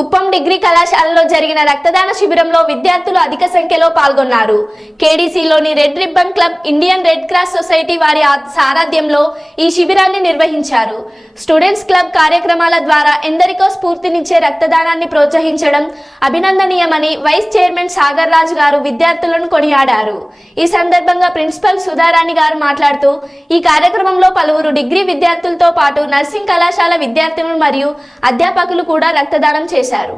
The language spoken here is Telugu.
కుప్పం డిగ్రీ కళాశాలలో జరిగిన రక్తదాన శిబిరంలో విద్యార్థులు అధిక సంఖ్యలో పాల్గొన్నారు. కేడీసీలోని red ribbon club Indian red cross society వారి సారథ్యంలో ఈ శిబిరాన్ని నిర్వహించారు. స్టూడెంట్స్ క్లబ్ కార్యక్రమాల ద్వారా ఎందరికో స్ఫూర్తినిచ్చే రక్తదానాన్ని ప్రోత్సహించడం అభినందనీయమని వైస్ చైర్మన్ సాగర్ రాజు గారు విద్యార్థులను కొనియాడారు. ఈ సందర్భంగా ప్రిన్సిపల్ సుధారాణి గారు మాట్లాడుతూ ఈ కార్యక్రమంలో పలువురు డిగ్రీ విద్యార్థులతో పాటు నర్సింగ్ కళాశాల విద్యార్థులు మరియు అధ్యాపకులు కూడా రక్తదానం చేశారు. చేశారు